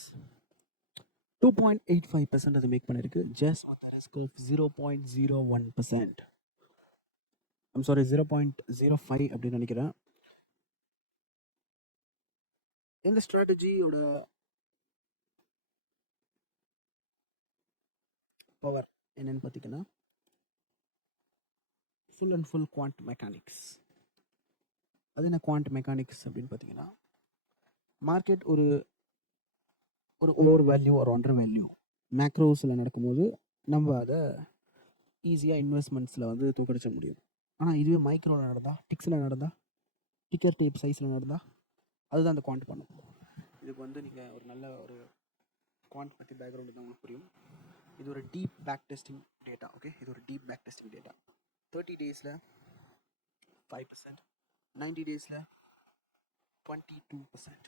2.85% அது மேக் பண்ணிருக்கு. Just with the risk of 0.01%. I'm sorry, 0.05 அப்படின்னு நினைக்கிறேன். இந்த ஸ்ட்ராட்டஜியோட பவர் என்னன்னு பார்த்தீங்கன்னா, full and full quant mechanics. அது என்ன குவாண்ட் மெக்கானிக்ஸ் அப்படின்னு பார்த்தீங்கன்னா, மார்க்கெட் ஒரு ஓவர் வேல்யூ ஒரு அண்டர் வேல்யூ மேக்ரோஸில் நடக்கும்போது நம்ம அதை ஈஸியாக இன்வெஸ்ட்மெண்ட்ஸில் வந்து தூக்கடிச்ச முடியும். ஆனால் இதுவே மைக்ரோவில் நடந்தால், டிக்ஸில் நடந்தால், டிக்கர் டேப் சைஸில் நடந்தால், அதுதான் அந்த குவாண்ட் பண்ணும். இதுக்கு வந்து நீங்கள் ஒரு நல்ல ஒரு குவாண்ட் பற்றி பேக்ரவுண்டு தான் உங்களுக்கு புரியும். இது ஒரு deep back testing data. Okay, இது ஒரு டீப் பேக் டெஸ்டிங் டேட்டா. 30 டேஸில் 5%, 90 டேஸில் 22%,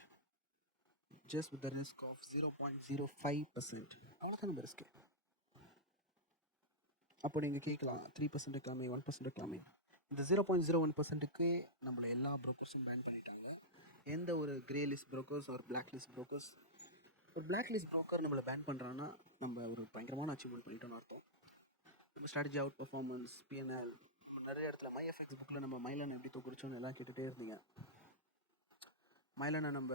just with the risk of 0.05%. அவ்வளோதான் நம்ம ரிஸ்க்கு. அப்போ நீங்கள் கேட்கலாம், 3% இருக்கலாமே, 1% இருக்கலாமே. இந்த 0.01%க்கு நம்மளை எல்லா ப்ரோக்கர்ஸும் பேன் பண்ணிட்டாங்க. எந்த ஒரு கிரே லிஸ்ட் ப்ரோக்கர்ஸ் ஒரு பிளாக் லிஸ்ட் ப்ரோக்கர்ஸ், ஒரு பிளாக் லிஸ்ட் ப்ரோக்கர் நம்மளை பேன் பண்ணுறான்னா நம்ம ஒரு பயங்கரமான அச்சீவ்மெண்ட் பண்ணிட்டோன்னு அர்த்தம். நம்ம ஸ்ட்ராட்டஜி அவுட் பர்ஃபார்மன்ஸ், பிஎன்எல், நிறைய இடத்துல மைஎஃப்எக்ஸ் புக்கில் நம்ம மைலன் எப்படி தூக்குறிச்சோன்னு எல்லாம் கேட்டுகிட்டே இருந்தீங்க. மைலனை நம்ம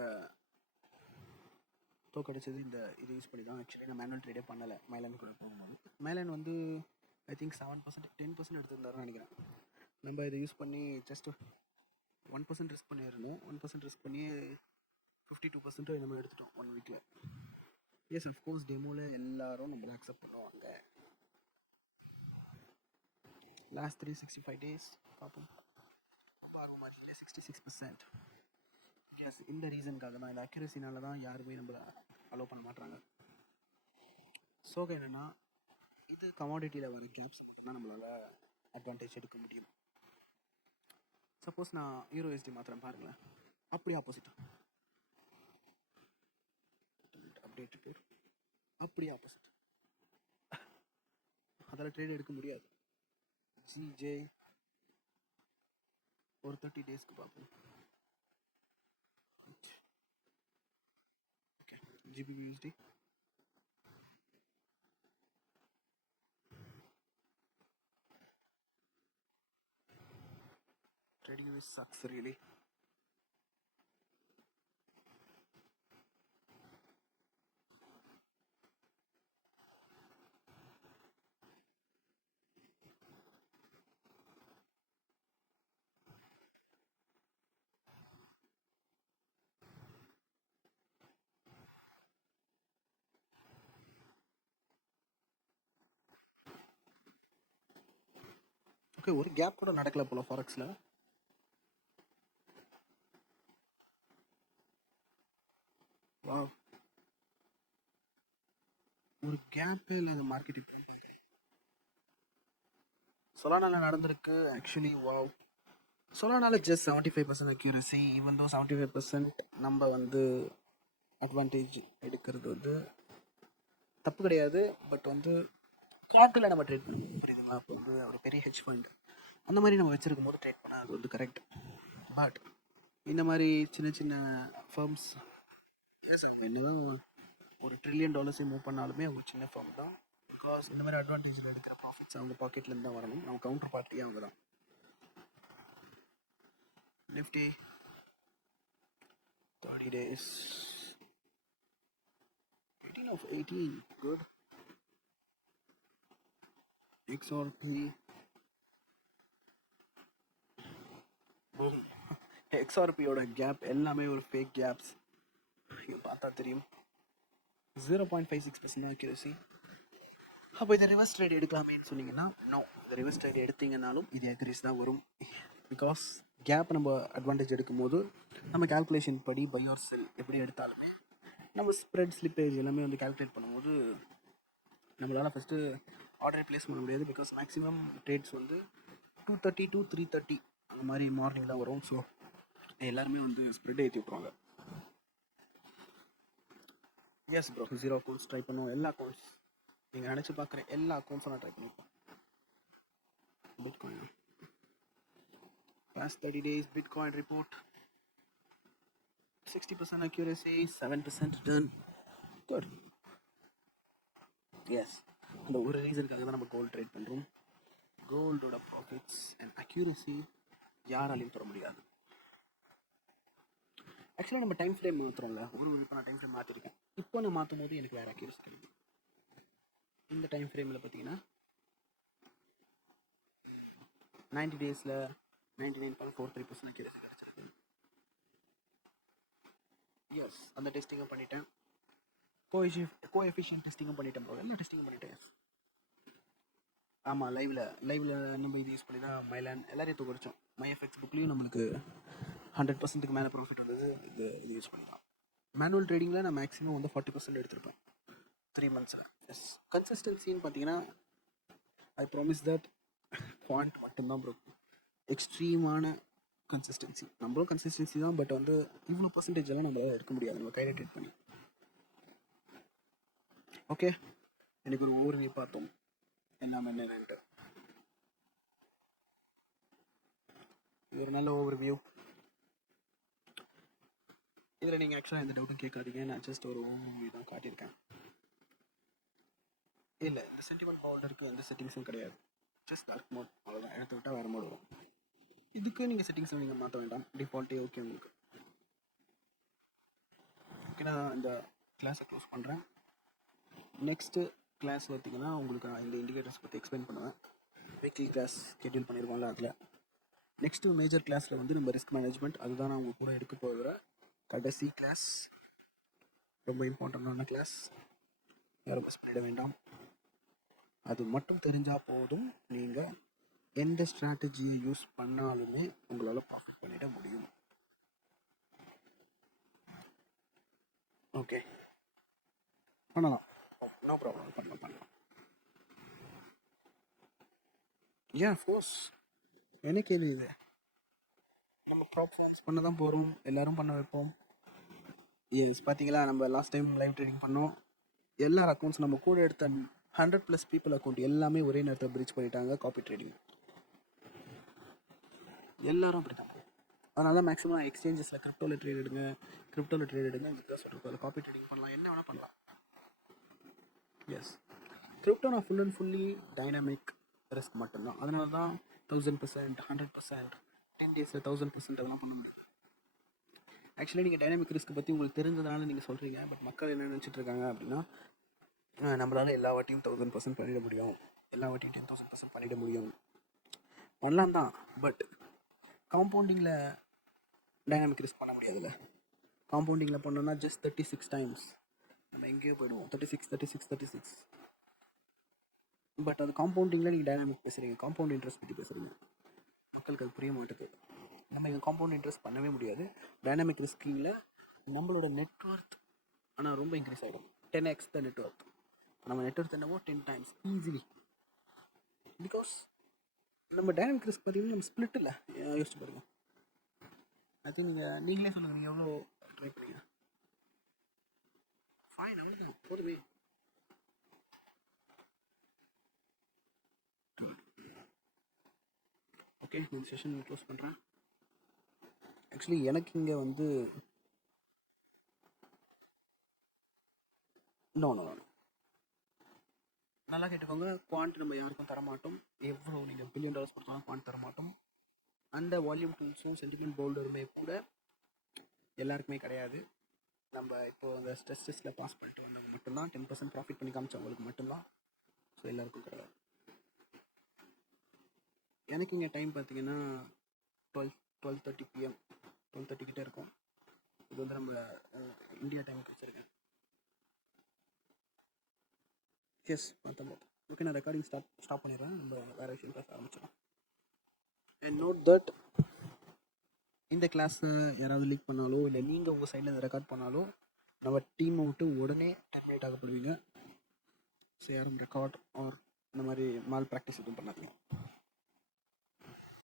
தோக்கடிச்சது இந்த இது யூஸ் பண்ணி தான். ஆக்சுவலி நான் மேனுவல் ட்ரேடே பண்ணலை மைலன் கூட போகும்போது. மைலன் வந்து ஐ திங்க் 7%, 10% எடுத்திருந்தாருன்னு நினைக்கிறேன். நம்ம இதை யூஸ் பண்ணி ஜஸ்ட் 1% ரிஸ்க் பண்ணியிருந்தோம். 1% ரிஸ்க் பண்ணி 52% நம்ம எடுத்துட்டோம் 1 வீக்கில். எஸ், அஃப்கோர்ஸ் டெமோவில் எல்லாரும் நம்மளை அக்செப்ட் பண்ணுவாங்க. லாஸ்ட் 365 டேஸ் பார்ப்போம். ரொம்ப ஆர்வமாக இருக்கீங்க. 66%. எஸ், இந்த ரீசனுக்காக தான், இந்த அக்யூரஸினால தான் யாருமே நம்மளை அலோவ் பண்ண மாட்டாங்க. சோகம் என்னென்னா, இது கமாடிட்டியில் வர கேப்ஸ் மட்டும்தான் நம்மளால் அட்வான்டேஜ் எடுக்க முடியும். சப்போஸ் நான் யூரோஎஸ்டி மாத்திரம் பாருங்களேன், அப்படி ஆப்போசிட் அப்டேட் ரிப்போர்ட், அப்படி ஆப்போசிட், அதில் ட்ரேட் எடுக்க முடியாது. ஜிஜே ஒரு 30 டேஸ்க்கு பார்ப்போம். Okay, GBPUSD trading this sucks really. Okay, ஒரு கேப் கூட நடக்கல போல ஃபாரெக்ஸில். வா, ஒரு கேப்பே இல்லாத மார்க்கெட் இப்போ பார்க்குறேன். சொலானால நடந்திருக்கு ஆக்சுவலி. வாவ், சொலானால ஜஸ்ட் 75% அக்யூரசி. ஈவன் தோ 75% நம்ம வந்து அட்வான்டேஜ் எடுக்கிறது வந்து தப்பு கிடையாது. பட் வந்து காட்டில் நம்ம ட்ரேட் பண்ணணும், புரியுதுங்களா? இப்போ வந்து ஒரு பெரிய ஹெட்ஜ் ஃபண்ட் அந்த மாதிரி நம்ம வச்சுருக்கும் போது ட்ரேட் பண்ணால் அது வந்து கரெக்ட். பட் இந்த மாதிரி சின்ன சின்ன ஃபர்ம்ஸ், எஸ், அவங்க என்ன தான் ஒரு $1 trillion மூவ் பண்ணாலுமே அவங்க சின்ன ஃபார்ம் தான். பிகாஸ் இந்த மாதிரி அட்வான்டேஜில் எடுக்கிற ப்ராஃபிட்ஸ் அவங்க பாக்கெட்லேருந்து தான் வரணும். அவங்க கவுண்டர் பார்ட்டியே அவங்க தான். Nifty 30 days 18 of 18, good. XRP XRPயோட கேப் எல்லாமே ஒரு ஃபேக் கேப்ஸ். பார்த்தா தெரியும். 0.56% அக்யூரசி. அப்போ இதை ரிவர்ஸ் ட்ரேட் எடுக்கலாமேன்னு சொன்னீங்கன்னா, நோ, இந்த ரிவர்ஸ் ட்ரேட் எடுத்தீங்கன்னாலும் இது அக்யூரசி தான் வரும். பிகாஸ் கேப் நம்ம அட்வான்டேஜ் எடுக்கும் போது நம்ம கால்குலேஷன் படி பை ஆர் செல் எப்படி எடுத்தாலுமே நம்ம ஸ்ப்ரெட் ஸ்லிப்பேஜ் எல்லாமே வந்து கால்குலேட் பண்ணும்போது நம்மளால் ஃபஸ்ட்டு ஆர்டரை ப்ளேஸ் பண்ண முடியாது. பிகாஸ் மேக்ஸிமம் ட்ரேட்ஸ் வந்து 2:30 to 3:30 அந்த மாதிரி மார்னிங் தான் வரும். ஸோ எல்லாருமே வந்து ஸ்ப்ரெட் ஏற்றி விட்ருவாங்க. எஸ் ப்ரோ, 0 அக்கௌண்ட்ஸ் ட்ரை பண்ணுவோம். எல்லா அக்கௌண்ட்ஸ் நீங்கள் நினச்சி பார்க்குற எல்லா அக்கௌண்ட்ஸும் நான் ட்ரை பண்ணியிருப்பேன். Bitcoin past 30 days Bitcoin report 60% accuracy, 7% return. Good. S, அந்த ஒரு ரீசனுக்காக தான் நம்ம கோல்டு ட்ரேட் பண்ணுறோம். கோல்டோட ப்ராஃபிட்ஸ் அண்ட் அக்யூரசி யாராலையும் தர முடியாது. ஆக்சுவலாக நம்ம டைம் ஃப்ரேம் மாற்றுறோம்ல, இப்போ நான் டைம் ஃப்ரேம் மாற்றிருக்கேன். இப்போ நான் மாற்றும் போது எனக்கு வேறு அக்யூரசி கிடைக்கும். இந்த டைம் ஃப்ரேமில் பார்த்தீங்கன்னா 90 டேஸில் 99.43% அக்யூரசி கிடச்சிருக்கு. எஸ், அந்த டெஸ்டிங்கும் பண்ணிட்டேன். கோஎஃபிஷியன்ட் டெஸ்டிங்கும் பண்ணிட்டேன் ப்ரோ. எல்லா டெஸ்டிங்கும் பண்ணிட்டேன். ஆமாம், லைவில் நம்ம இது யூஸ் பண்ணி தான் மைலான் எல்லாரையும் தூக்கடிச்சோம். மைஎஃப்எக்ஸ் புக்லேயும் நம்மளுக்கு 100%க்கு மேலே ப்ராஃபிட் வந்தது இது யூஸ் பண்ணி தான். மேனுவல் ட்ரேடிங்கில் நான் மேக்ஸிமம் வந்து 40% எடுத்திருப்பேன் 3 மந்த்ஸில். எஸ், கன்சிஸ்டன்சின்னு பார்த்தீங்கன்னா ஐ ப்ராமிஸ் தட் பாயிண்ட் மட்டும்தான் ப்ரோ எக்ஸ்ட்ரீமான கன்சிஸ்டன்சி. நம்மளும் கன்சிஸ்டன்சி தான், பட் வந்து இவ்வளோ பர்சன்டேஜ் எல்லாம் நம்மளால் எடுக்க முடியாது நம்ம கையில் ட்ரேட் பண்ணி. ஓகே, எனக்கு ஒரு ஓவர்வியூ பார்த்தோம் எல்லாமே என்னென்னு. இது ஒரு நல்ல ஓவர்வியூ. இதில் நீங்கள் ஆக்சுவலாக எந்த டவுட்டும் கேட்காதீங்க, நான் ஜஸ்ட் ஒரு ஓவர்வியூ தான் காட்டியிருக்கேன். இல்லை, இந்த சென்டிமெண்ட் ஹோல்டருக்கு எந்த செட்டிங்ஸும் கிடையாது. ஜஸ்ட் டார்க் மோட் அவ்வளோதான். எடுத்து விட்டால் வேறு மோட் வரும். இதுக்கு நீங்கள் செட்டிங்ஸை நீங்கள் மாற்ற வேண்டாம், டிஃபால்ட்டே ஓகே உங்களுக்கு. ஓகே, நான் இந்த கிளாஸை க்ளோஸ் பண்ணுறேன். நெக்ஸ்ட்டு கிளாஸ் பார்த்தீங்கன்னா உங்களுக்கு இந்த இண்டிகேட்டர்ஸ் பற்றி எக்ஸ்பிளைன் பண்ணுவேன். வீக்லி கிளாஸ் ஷெட்யூல் பண்ணியிருக்கோம்ல, அதில் நெக்ஸ்ட்டு மேஜர் கிளாஸில் வந்து நம்ம ரிஸ்க் மேனேஜ்மெண்ட், அதுதான் நான் உங்கள் கூட எடுக்க போகிற கடைசி கிளாஸ். ரொம்ப இம்பார்ட்டண்டான கிளாஸ், யாரும் மிஸ் பண்ணிட வேண்டாம். அது மட்டும் தெரிஞ்சால் போதும், நீங்கள் எந்த ஸ்ட்ராட்டஜியை யூஸ் பண்ணாலுமே உங்களால் ப்ராஃபிட் பண்ணிட முடியும். ஓகே, பண்ணலாம், நோ ப்ராப்ளம், பண்ணலாம். ஏன் ஃபோர்ஸ் என்ன கேள்வி இது? நம்ம ப்ராப்ளம்ஸ் பண்ண தான் போகிறோம், எல்லோரும் பண்ண வைப்போம். எஸ், பார்த்தீங்களா, நம்ம லாஸ்ட் டைம் லைவ் ட்ரேடிங் பண்ணோம். எல்லார் அக்கௌண்ட்ஸ் நம்ம கூட எடுத்த 100+ பீப்புள் அக்கௌண்ட் எல்லாமே ஒரே நேரத்தில் பிரீச் பண்ணிட்டாங்க. காப்பி ட்ரேடிங் எல்லாரும் அப்படி தான். அதனால தான் மேக்ஸிமம் எக்ஸ்சேஞ்சஸில் கிரிப்டோவில் ட்ரேட் எடுங்க இதுக்கு தான் சொல்லியிருக்கோம். காப்பி ட்ரேடிங் பண்ணலாம், என்ன வேணால் பண்ணலாம். எஸ், கிரிப்டோ நான் full and fully dynamic risk மட்டும்தான். அதனால தான் 1000%, 100%, 10 டேஸில் 1000% அதெல்லாம் பண்ண முடியும். ஆக்சுவலி நீங்கள் டைனாமிக் ரிஸ்க் பற்றி உங்களுக்கு தெரிஞ்சதுனால நீங்கள் சொல்கிறீங்க, பட் மக்கள் என்ன நினச்சிட்டு இருக்காங்க அப்படின்னா, நம்மளால் எல்லா வாட்டியும் 1000% பண்ணிட முடியும், எல்லா வாட்டியும் 10,000% பண்ணிட முடியும். பண்ணலாம் தான், பட் காம்பவுண்டிங்கில் டைனாமிக் ரிஸ்க் பண்ண முடியாதுல்ல. காம்பவுண்டிங்கில் பண்ணோன்னா ஜஸ்ட் 36 டைம்ஸ் நம்ம எங்கேயோ போய்டுவோம். 36. பட் அது காம்பவுண்டிங்கில் நீங்கள் டைனாமிக் பேசுகிறீங்க, காம்பவுண்ட் இன்ட்ரெஸ்ட் பற்றி பேசுகிறீங்க. மக்களுக்கு அது புரிய மாட்டேது. நம்ம இங்கே காம்பவுண்ட் இன்ட்ரெஸ்ட் பண்ணவே முடியாது. டைனாமிக் ரிஸ்கிங்கில் நம்மளோட நெட்ஒர்த் ஆனால் ரொம்ப இன்க்ரீஸ் ஆகிடும். 10x த நெட்ஒர்த். நம்ம நெட்ஒர்த் என்னவோ 10 டைம்ஸ் ஈஸிலி. பிகாஸ் நம்ம டைனாமிக் ரிஸ்க் பார்த்தீங்கன்னா நம்ம ஸ்ப்ளிட் இல்லை. யோசிச்சு பாருங்கள். ஐ திங்க் நீங்களே சொல்லுங்கள், நீங்கள் எவ்வளோ ட்ரை பண்ணீங்க? ஃபைன், அவ்வளோதான், போதுமே. ஓகே, இந்த செஷன் க்ளோஸ் பண்ணுறேன். ஆக்சுவலி எனக்கு இங்கே வந்து நோ நல்லா கேட்டுக்கோங்க. குவான்ட் நம்ம யாருக்கும் தரமாட்டோம். எவ்வளோ நீங்கள் $1 billion கொடுத்தாலும் குவான்ட் தரமாட்டோம். அந்த வால்யூம் டூல்ஸும் சென்டிமெண்ட் போல்டருமே கூட எல்லாருக்குமே கிடையாது. நம்ம இப்போது அந்த ஸ்ட்ரெஸ் டெஸ்ட்டில் பாஸ் பண்ணிட்டு வந்தவங்க மட்டும்தான், 10% ப்ராஃபிட் பண்ணி காமிச்சவங்களுக்கு மட்டும்தான். ஸோ எல்லாருக்கும் கிடையாது. எனக்கு இங்கே டைம் பார்த்தீங்கன்னா 12:30 PM, 12:30 கிட்டே இருக்கும். இது வந்து நம்ம இந்தியா டைமுக்கு வச்சுருக்கேன். எஸ், பார்த்தோம். ஓகே, நான் ரெக்கார்டிங் ஸ்டாப் பண்ணிடுறேன். நம்ம வேறு விஷயம் பேச ஆரம்பிச்சிடலாம். அண்ட் நோட் தட் இந்த கிளாஸை யாராவது லீக் பண்ணாலோ இல்லை நீங்கள் உங்கள் சைடில் இந்த ரெக்கார்ட் பண்ணாலோ நம்ம டீமை விட்டு உடனே டெர்மினேட் ஆகப்படுவீங்க. ஸோ யாரும் ரெக்கார்ட் ஆர் இந்த மாதிரி மால் ப்ராக்டிஸ் எதுவும் பண்ணாதீங்க.